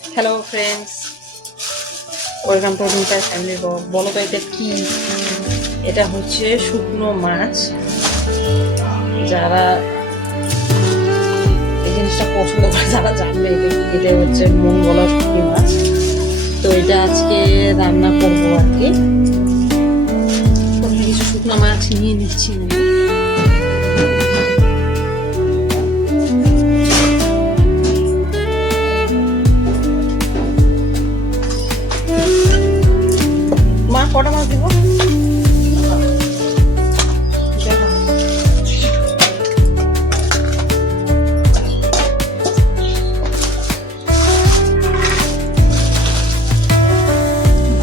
Hello friends, welcome to রিঙ্কার family blog. বলো তো এটা কি? এটা হচ্ছে শুকনো মাছ। যারা এই জিনিসটা পছন্দ করে যারা জানবে এটা হচ্ছে মন বলা শুকনো মাছ। তো এটা আজকে রান্না করবো আর কি। প্রথমে কিছু শুকনো মাছ নিয়ে নিচ্ছি আমি। মা কটা মাছ দিব?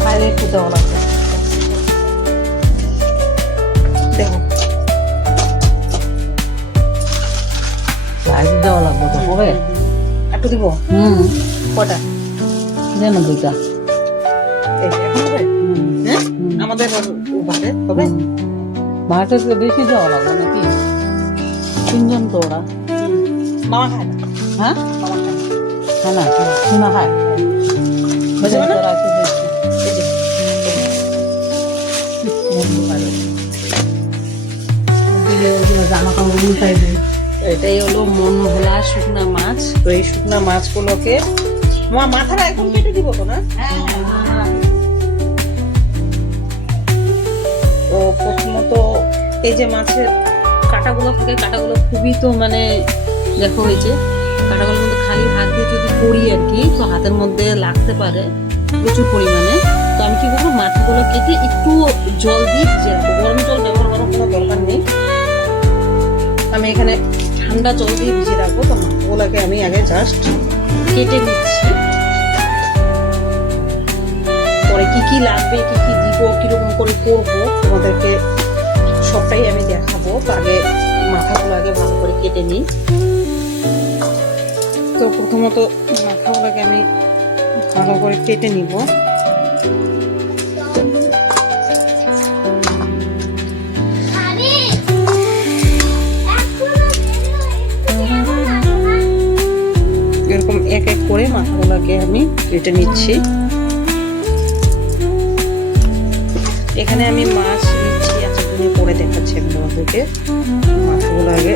বাইরে একটু দেওয়া লাগবে। দেখো লাইট দেওয়া লাগবে তো হবে। একটু দিব। কটা? দেন না দুইটা। এই যে এখন হবে? হ্যাঁ, আমাদের বাড়ে তবে মাছের তো বেশি দেওয়া লাগবে নাকি? তিনজন তো ওরা। মামা খায় না। হ্যাঁ মামা খায় না। হ্যাঁ না শোনা হয় বুঝতে পারো না? তোরা কি দেখছিস? এই যে, জামা কাপড় উল্টাই দিই। এটাই হলো মন ভোলা শুকনা মাছ। তো এই শুকনা মাছগুলোকে মাথাটা এখন কেটে দিব তো না? ও প্রথমত এই যে মাছের কাঁটাগুলো থাকে, কাঁটাগুলো খুবই তো মানে দেখো এই যে কাঁটাগুলো কিন্তু খালি হাত দিয়ে যদি করি আর কি, তো হাতের মধ্যে লাগতে পারে প্রচুর পরিমাণে। তো আমি কি করবো, মাছগুলো কেটে একটু জল দিয়ে ভিজে রাখবো। গরম জল ব্যবহার করার কোনো দরকার নেই, আমি এখানে ঠান্ডা জল দিয়ে ভিজে রাখবো। তো মাছগুলোকে আমি আগে জাস্ট কেটে নিচ্ছি। পরে কি কি লাগবে, কি কি দিব, কিরকম করে করবো তোমাদেরকে সবটাই আমি দেখাবো। তো আগে মাথাগুলো আগে ভালো করে কেটে নিই। তো প্রথমত মাথাগুলোকে আমি ভালো করে কেটে নিব। এরকম এক এক করে মাথাগুলোকে আমি কেটে নিচ্ছি। এখানে আমি মাছ নিচ্ছি, আচ্ছা তুমি করে দেখাচ্ছি আমি তোমাদেরকে। মাছগুলো আগে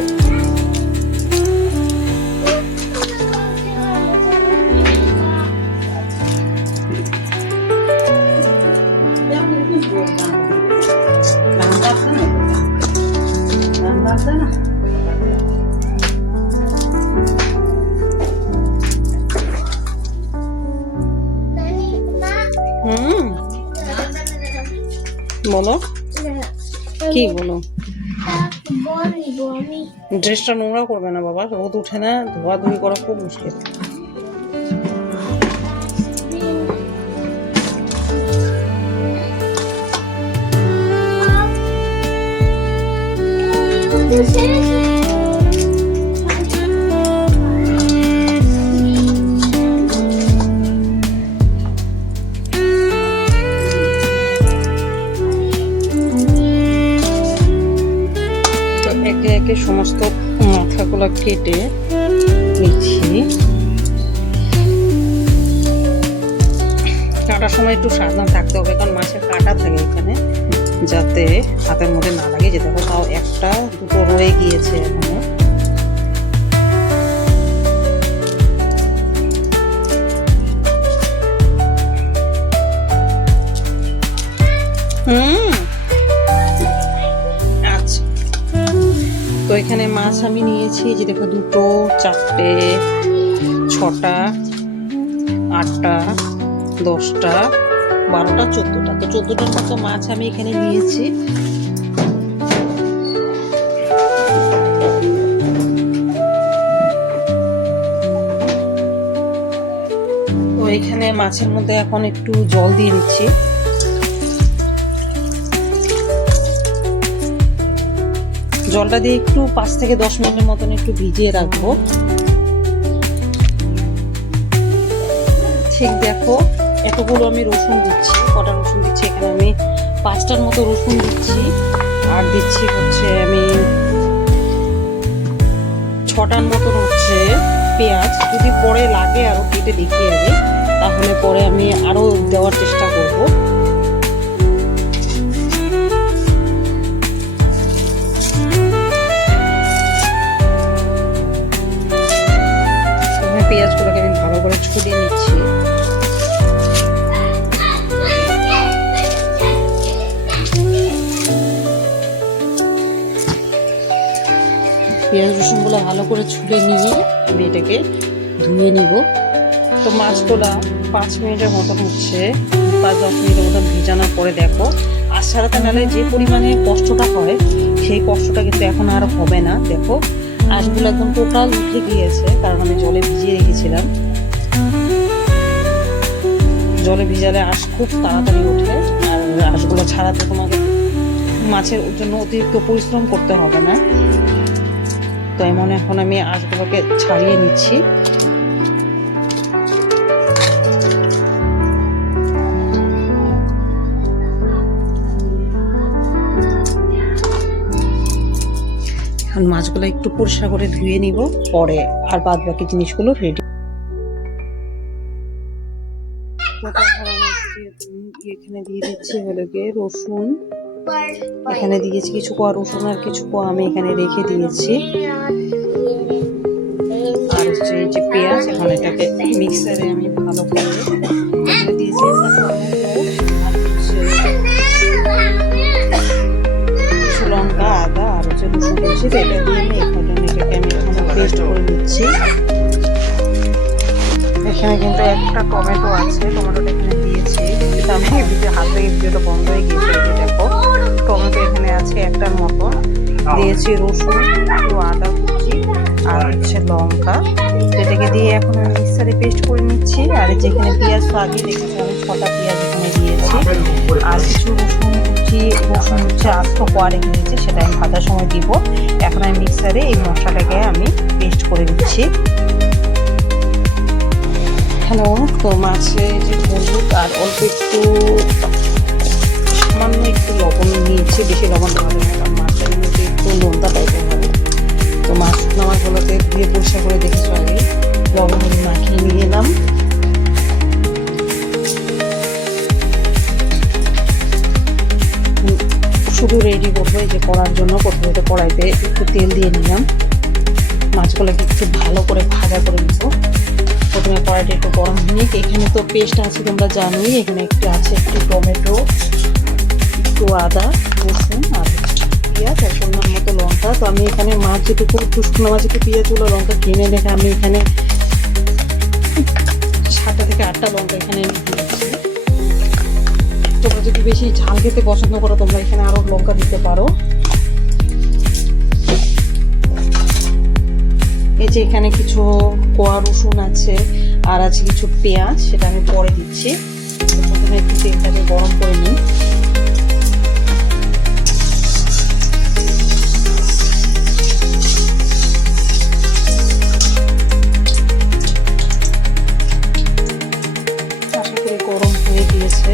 বলো কি বলো। ড্রেসটা নোংরা করবে না বাবা, রোদ উঠে না, ধোয়াধুয়ি করা খুব মুশকিল। একে একে সমস্ত মাথাগুলো কেটে নিচ্ছি। কাটার সময় একটু সাবধান থাকতে হবে, কারণ মাছের কাঁটা থাকে এখানে, যাতে হাতের মধ্যে না লাগে। যে দেখো তাও একটা দুটো রয়ে গিয়েছে এখনো। আচ্ছা, তো এখানে মাছ আমি নিয়েছি যে দেখো 2, 4, 6, 8, 10, 12, 14টা। তো 14টার মতো মাছ আমি এখানে নিয়েছি। তো এখানে মাছের মধ্যে এখন একটু জল দিয়ে নিচ্ছি। জলটা দিয়ে একটু 5 থেকে 10 মিনিটের মতন একটু ভিজিয়ে রাখবো। ঠিক দেখো এতগুলো আমি রসুন দিচ্ছি। কটা রসুন দিচ্ছি এখানে? আমি 5টার মতো রসুন দিচ্ছি। আর দিচ্ছি হচ্ছে আমি 6টার মতন হচ্ছে পেঁয়াজ, যদি পরে লাগে আরও কেটে দেখিয়ে আগে, তাহলে পরে আমি আরও দেওয়ার চেষ্টা করব। পেঁয়াজগুলোকে আমি ভালো করে ছুলে নিচ্ছি। পেঁয়াজ রসুনগুলো ভালো করে ছুলে নিয়ে আমি এটাকে ধুয়ে নিব। তো মাছগুলা 5 মিনিটের মতন হচ্ছে, 5-10 মিনিটের মতন ভিজানোর পরে দেখো আজ ছাড়াতে নালে যে পরিমাণে কষ্টটা হয় সেই কষ্টটা কিন্তু এখন আর হবে না। দেখো আঁশগুলো একদম টোটাল উঠে গিয়েছে, কারণ আমি জলে ভিজিয়ে রেখেছিলাম। জলে ভিজালে আঁশ খুব তাড়াতাড়ি ওঠে, আর আঁশগুলো ছাড়াতে তোমাকে মাছের জন্য অতিরিক্ত পরিশ্রম করতে হবে না। তো এমন এখন আমি আঁশগুলোকে ছাড়িয়ে নিচ্ছি। এখন মাছগুলো একটু পরিষ্কার করে ধুয়ে নিব, পরে আর বাদ বাকি জিনিসগুলো রেডি। এখানে দিয়ে দিচ্ছি হলো গিয়ে রসুন, এখানে দিয়েছি কিছু কোয়া রসুন আর কিছু কোয়া আমি এখানে রেখে দিয়েছি। আর হচ্ছে এই যে পেঁয়াজ, এখন এটাকে মিক্সারে আমি ভালো করে এখানে দিয়েছি। আর হচ্ছে কিছু লঙ্কা, আদা আর হচ্ছে রসুন দিয়েছি। তো এটা দিয়ে আমি এটাকে আমি এখানে পেস্ট করে নিচ্ছি। এখানে কিন্তু একটা টমেটো আছে, টমেটোটা এখানে দিয়েছি, কিন্তু আমি হাত থেকে ভিডিওটা বন্ধ হয়ে গিয়েছে। দেখো টমেটো এখানে আছে একটার মতো, দিয়েছি রসুন, একটু আদা কুচি আর হচ্ছে লঙ্কা। এটাকে দিয়ে এখন আমি মিক্সারে পেস্ট করে নিচ্ছি। আর যেখানে পেঁয়াজ তো আগে দেখেছি আমি 6টা পেঁয়াজ এখানে দিয়েছি, আর কিছু রসুন কুচি, রসুন হচ্ছে আস্ত কোয়া রেখে দিয়েছি, সেটা আমি ভাজার সময় দিব। এখন আমি মিক্সারে এই মশলাটাকে আমি পেস্ট করে দিচ্ছি। হ্যালো, তো মাছে যে হলুদ আর অল্প একটু সামান্য একটু লবণ নিয়েছি, বেশি লবণ দেওয়া যাবে না, কারণ মাছের মধ্যে একটু নোনতা টাইপের হবে। তো মাছগুলোতে ধুয়ে পরিষ্কার করে দেখেছো আগে, লবণ মাখিয়ে নিয়ে এলাম। শুধু রেডি করবো এই যে করার জন্য। প্রথমে কড়াইতে একটু তেল দিয়ে নিলাম, মাছগুলোকে একটু ভালো করে ভাজা করে নিব। প্রথমে কড়াইটা একটু গরম নিয়ে, এখানে তো পেস্ট আছে তোমরা জানোই, এখানে একটু আছে একটু টমেটো, একটু আদা, রসুন আর পেঁয়াজ আর পরিমাণ মতো লঙ্কা। তো আমি এখানে মাছ যেটুকু শুকনো মাছ একটু পেঁয়াজগুলো লঙ্কা কিনে রেখে আমি এখানে 7টা থেকে 8টা লঙ্কা এখানে দিয়েছি। তোমরা যদি বেশি ঝাল খেতে পছন্দ করো তোমরা এখানে আরো লঙ্কা দিতে পারো। এই যে এখানে কিছু কোয়া রসুন আছে আর আছে কিছু পেঁয়াজ, সেটা আমি পরে দিচ্ছি। প্রথমে একটু তেলটাকে গরম করে নিই। আশা করি গরম হয়ে গিয়েছে।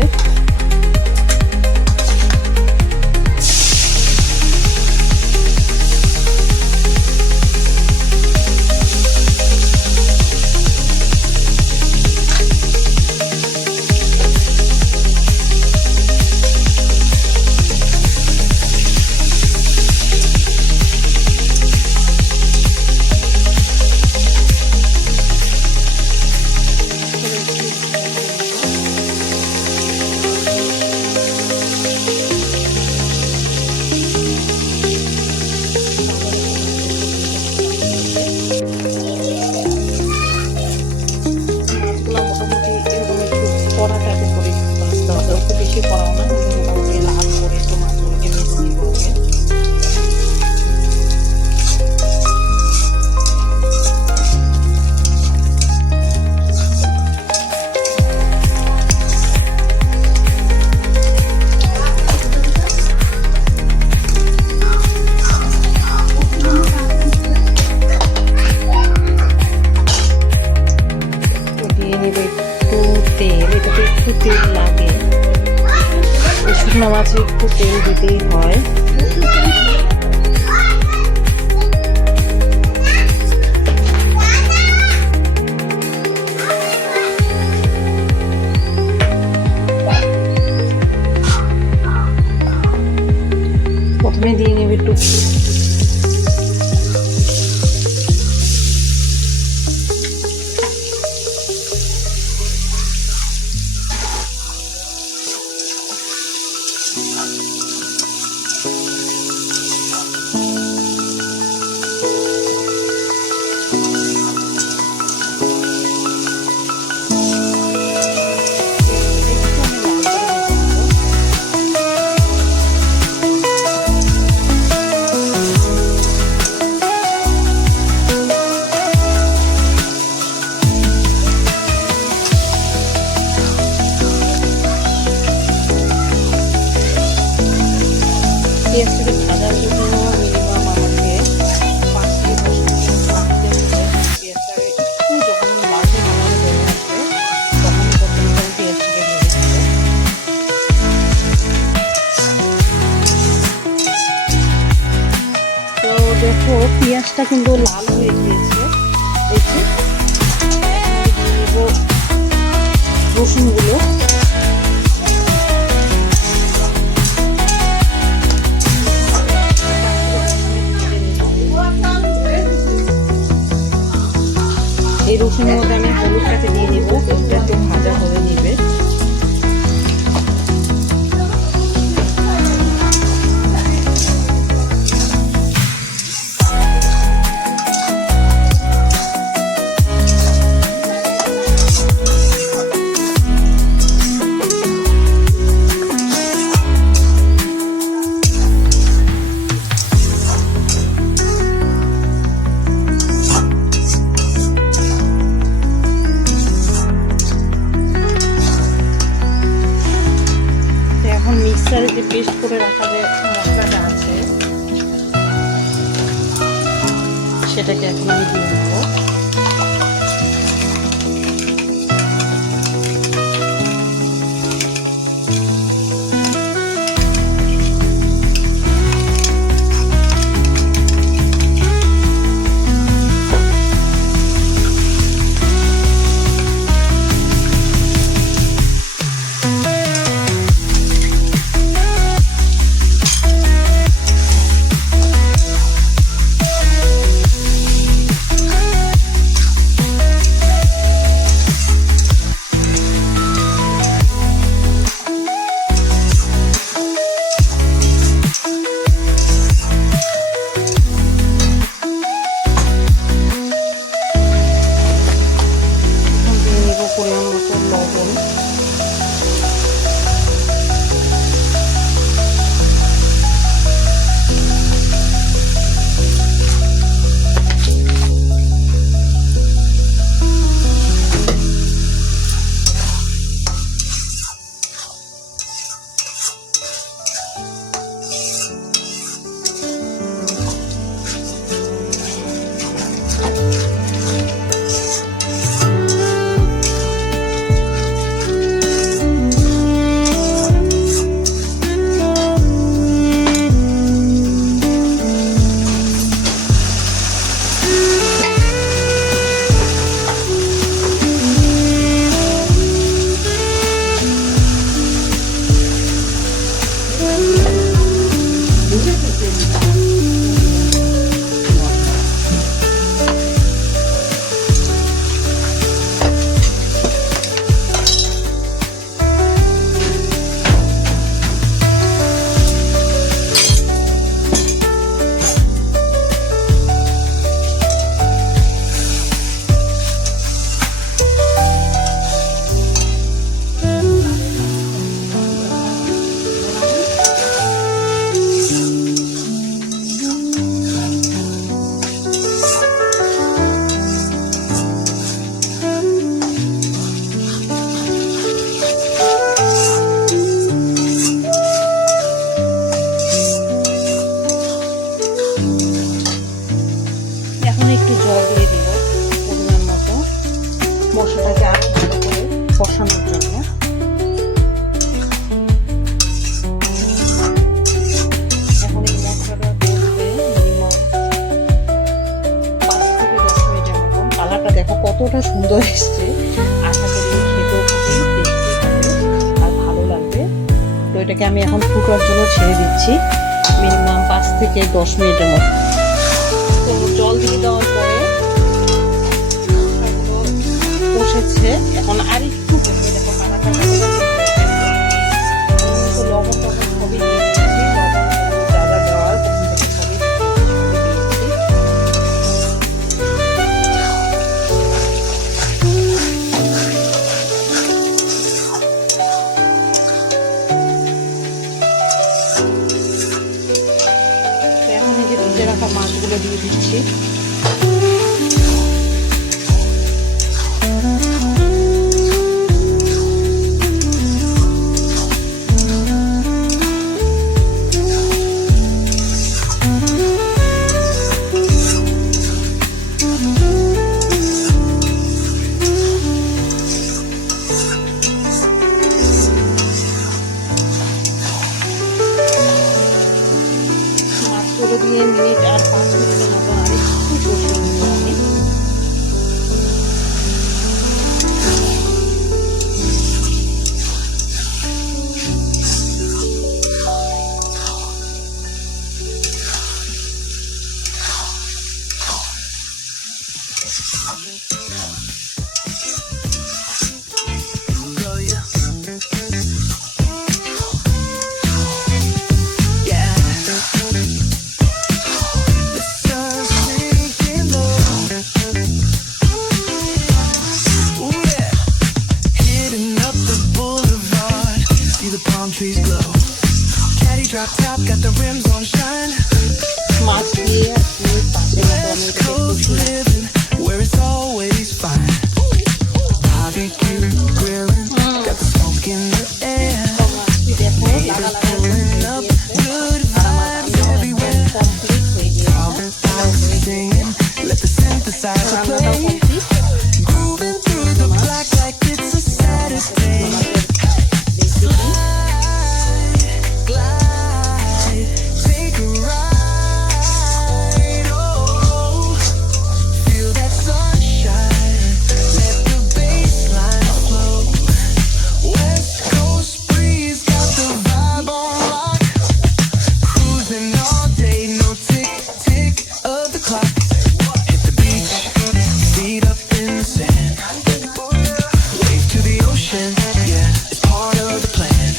তেল লাগে, শুকনো মাছে একটু তেল দিতেই হয়। মাছটা কিন্তু লাল হয়ে গিয়েছে। দেখি রসুনগুলো এই রসুনের মধ্যে আমি হলুদটাকে দিয়ে নেবো, হলুদটা একটু ভাজা হয়ে নেবে। মিক্সারে যে পেস্ট করে রাখা যে মশলাটা আছে সেটাকে এখন আমি দিয়ে দেবো। একটু জল দিয়ে দিব পরিমাণ মতো মশলাটাকে আরো ভালো করে কষানোর জন্য। এখন এই মশলাটা করবে মিনিমাম 5 থেকে 10 মিনিটের মতো। কালারটা দেখো কতটা সুন্দর এসছে, আশা করি খেতেও খুবই টেস্টি হবে আর ভালো লাগবে। তো এটাকে আমি এখন ফুটার জন্য ছেড়ে দিচ্ছি মিনিমাম 5 থেকে 10 মিনিটের মতো। তো জল দিয়ে দেওয়ার পরে কষেছে, এখন আর একটু কষে দেখো কালারটা লবণ টবণ সবই দিয়ে দিচ্ছি, লবণ যা যা দেওয়ার প্রথম থেকে সবই দিয়েছি। এখন এই যে ভিজে রাখা মাছগুলো দিয়ে দিচ্ছি। দিয়ে মিনিট আর 5 মিনিটের মতো আর একটু drop top, got the rims on shine. মাছ দিয়ে আর কি পাশে মতো আমি West এটা Coast দেখতেছি। living, where it's always fine. Barbecue grilling, got the smoke in the air. তো মাছটি দেখো লাগা লাগা Pulling up, good vibes everywhere. Complete হয়ে গিয়েছে। All the lights singing, let the synthesizer রান্নাটাও play. Complete. Grooving through the black like it's a Saturday. Glide, take a ride. Oh, feel that sunshine. Let the bassline flow. West Coast breeze got the vibe on lock. Cruising all day, no tick tick of the clock. Hit the beach, feet up in the sand. Wave to the ocean, yeah, it's part of the plan.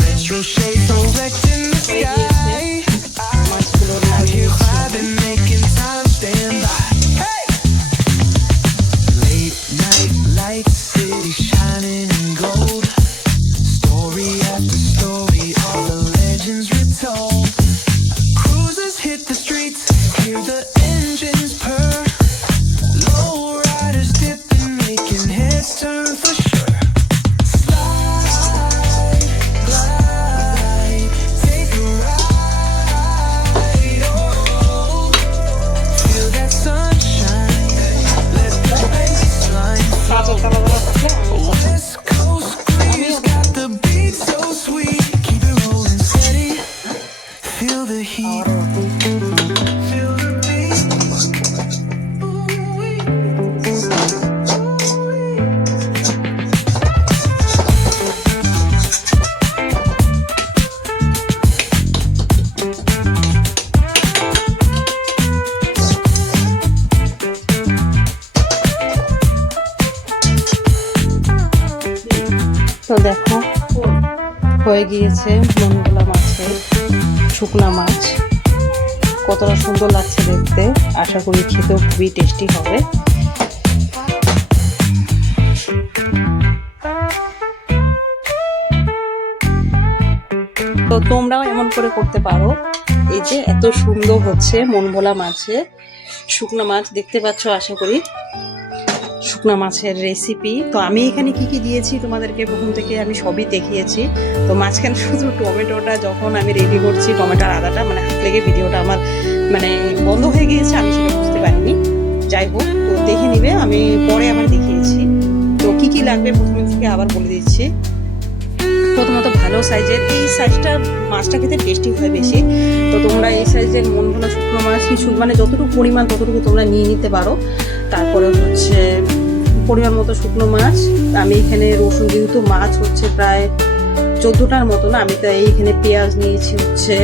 Retro shades so wrecked in the sky. মাছগুলোর নাম Out here vibing, making time stand by. Hey! Late night lights, city shining in gold. Story after story, all the legends retold. Cruisers hit the streets, hear the engines purr. Low riders dipping, making heads turn for sure. Slide, glide, take a ride. Oh, feel that sunshine. Let the bassline কাঁচা colour থাকলে West Coast breeze got the beat so sweet. Keep it rolling steady. Feel the heat. Feel the beat. Ooh-wee. তো দেখো হয়ে গিয়েছে মনগুলা মাছের শুকনা মাছ। কতটা সুন্দর লাগছে দেখতে, আশা করি খেতেও খুবই টেস্টি হবে। তো তোমরাও এমন করে করতে পারো। এই যে এত সুন্দর হচ্ছে মন ভোলা মাছে শুকনা মাছ, দেখতে পাচ্ছ আশা করি শুকনা মাছের রেসিপি। তো আমি এখানে কি কি দিয়েছি তোমাদেরকে প্রথম থেকে আমি সবই দেখিয়েছি। তো মাঝখানে শুধু টমেটোটা যখন আমি রেডি করছি, টমেটোর আদাটা মানে হাত লেগে ভিডিওটা আমার মানে বন্ধ হয়ে গিয়েছে, আমি সেটা বুঝতে পারিনি। যাই হোক, তো দেখে নিবে, আমি পরে আবার দেখিয়েছি। তো কি কি লাগবে প্রথমে থেকে আবার বলে দিচ্ছি। প্রথমত ভালো সাইজের, এই সাইজটা মাছটা খেতে টেস্টি হয় বেশি। তো তোমরা এই সাইজের মন ভোলা শুকনো মাছ কিছু মানে যতটুকু পরিমাণ ততটুকু তোমরা নিয়ে নিতে পারো। তারপরে হচ্ছে পরিমাণ মতো শুকনো মাছ। আমি এখানে রসুন, যেহেতু মাছ হচ্ছে প্রায় 14টার মতো না, আমি তাই এইখানে পেঁয়াজ নিয়েছি হচ্ছে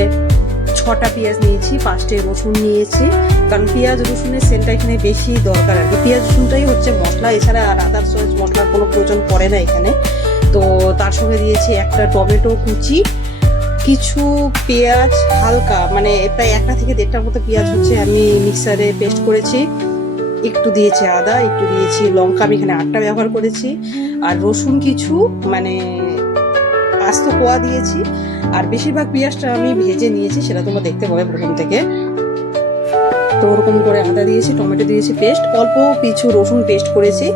6টা পেঁয়াজ নিয়েছি, 5টে রসুন নিয়েছি। কারণ পেঁয়াজ রসুনের সেন্টটা এখানে বেশি দরকার আর কি। পেঁয়াজ রসুনটাই হচ্ছে মশলা, এছাড়া আর আদার মশলার কোনো প্রয়োজন পড়ে না এখানে। তো তার সঙ্গে দিয়েছি একটা টমেটো কুচি, কিছু পেঁয়াজ হালকা মানে প্রায় 1টা থেকে 1.5টার মতো পেঁয়াজ হচ্ছে আমি মিক্সারে পেস্ট করেছি। একটু দিয়েছি আদা, একটু দিয়েছি লঙ্কা, আমি এখানে 8টা ব্যবহার করেছি। আর রসুন কিছু মানে আস্ত কোয়া দিয়েছি। আর বেশিরভাগ পেঁয়াজটা আমি ভেজে নিয়েছি, সেটা তোমরা দেখতে পাবে প্রথম থেকে। তো ওরকম করে আদা দিয়েছি, টমেটো দিয়েছি পেস্ট, অল্প কিছু রসুন পেস্ট করেছি।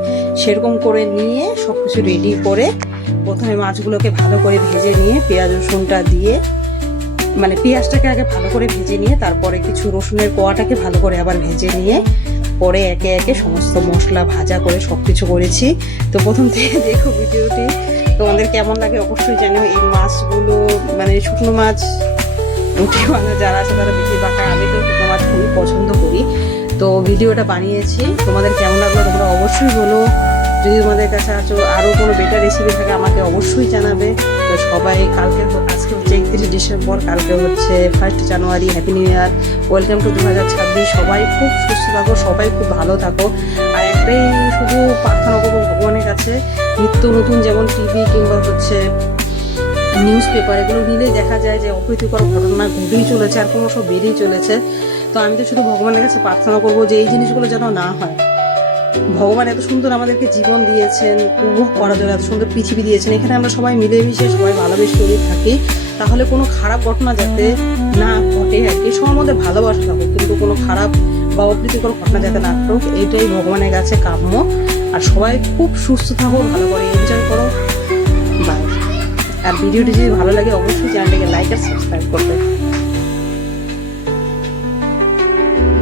সেরকম করে নিয়ে সব কিছু রেডি করে প্রথমে মাছগুলোকে ভালো করে ভেজে নিয়ে পেঁয়াজ রসুনটা দিয়ে মানে পেঁয়াজটাকে আগে ভালো করে ভেজে নিয়ে তারপরে কিছু রসুনের কোয়াটাকে ভালো করে আবার ভেজে নিয়ে পরে একে একে সমস্ত মশলা ভাজা করে সব কিছু করেছি। তো প্রথম থেকে দেখো ভিডিওটি, তোমাদের কেমন লাগে অবশ্যই জানিও। এই মাছগুলো মানে শুকনো মাছ রুটি বানা যারা আছে তারা বেশিরভাগ, আমি তো শুকনো মাছ খুবই পছন্দ করি। তো ভিডিওটা বানিয়েছি, তোমাদের কেমন লাগলো তোমরা অবশ্যই বলো। যদি তোমাদের কাছে আরও কোনো বেটার রেসিপি থাকে আমাকে অবশ্যই জানাবে। তো সবাই আজকে হচ্ছে 31 ডিসেম্বর, কালকে হচ্ছে 1 January. Happy new year, welcome to 2026। সবাই খুব সুস্থ থাকো, সবাই খুব ভালো থাকো। আর একটাই শুধু প্রার্থনা করবো ভগবানের কাছে, নিত্য নতুন যেমন টিভি কিংবা হচ্ছে নিউজ পেপার এগুলো নিলেই দেখা যায় যে অপ্রীতিকর ঘটনা ঘটেই চলেছে আর ক্রমশ বেড়েই চলেছে। তো আমি তো শুধু ভগবানের কাছে প্রার্থনা করবো যে এই জিনিসগুলো যেন না হয়। ভগবান এত সুন্দর আমাদেরকে জীবন দিয়েছেন, উপভোগ করার জন্য এত সুন্দর পৃথিবী দিয়েছেন, এখানে আমরা সবাই মিলেমিশে সবাই ভালোবেসে থাকি। তাহলে কোনো খারাপ ঘটনা যাতে না ঘটে আর কি, সবার মধ্যে ভালোবাসা থাকুক কিন্তু কোনো খারাপ বা অপ্রীতিকর ঘটনা যাতে না ঘটুক, এইটাই ভগবানের কাছে কাম্য। আর সবাই খুব সুস্থ থাকো, ভালো করে এনজয় করো, বাই। আর ভিডিওটি যদি ভালো লাগে অবশ্যই চ্যানেলটিকে লাইক আর সাবস্ক্রাইব করবে।